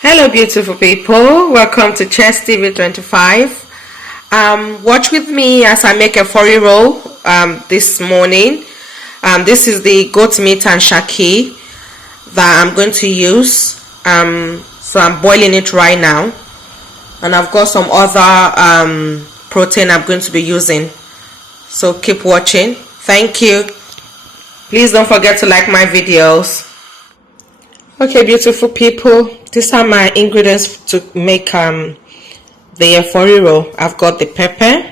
Hello beautiful people, welcome to Chess TV 25. Watch with me as I make a Efo Riro this morning. This is the goat meat and shaki that I'm going to use. So I'm boiling it right now, and I've got some other protein I'm going to be using. So keep watching. Thank you. Please don't forget to like my videos. Okay beautiful people, these are my ingredients to make the Efo Riro. I've got the pepper,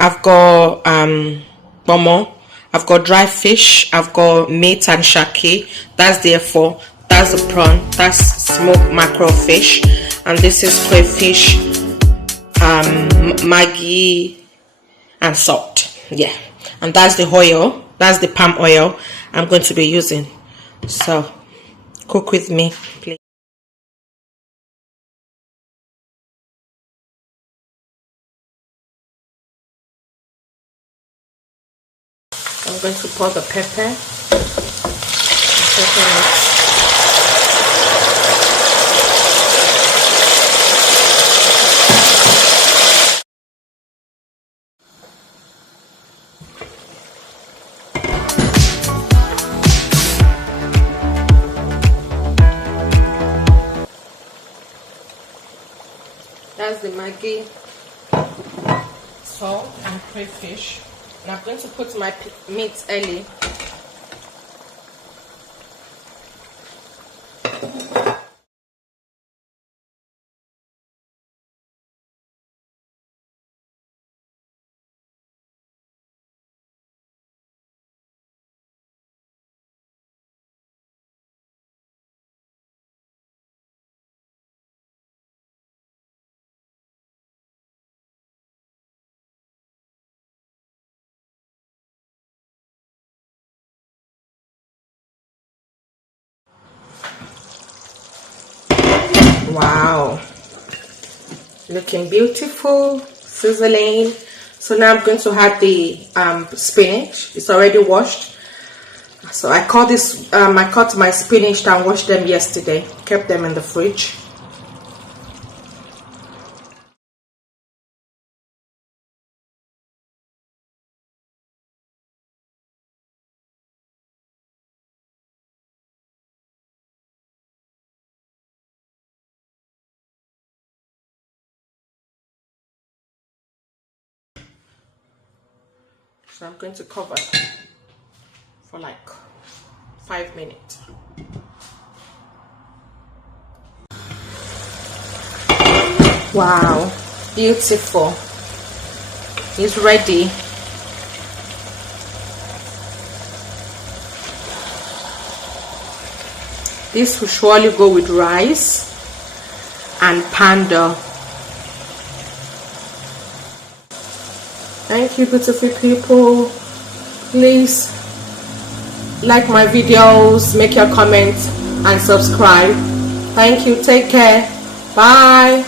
I've got Ponmo, I've got dry fish, I've got meat and shaki, that's the Efo, that's the prawn, that's smoked mackerel fish, and this is crayfish, Maggi and salt. Yeah, and that's the oil, that's the palm oil I'm going to be using. So cook with me, please. I'm going to pour the pepper. That's the Maggi, salt, and crayfish. And I'm going to put my meat early. Wow, looking beautiful, sizzling. So now I'm going to add the spinach. It's already washed. So I cut my spinach and washed them yesterday, kept them in the fridge. So I'm going to cover it for like 5 minutes. Wow, beautiful. It's ready. This will surely go with rice and panda. Thank you beautiful people. Please like my videos, make your comments and subscribe. Thank you. Take care. Bye.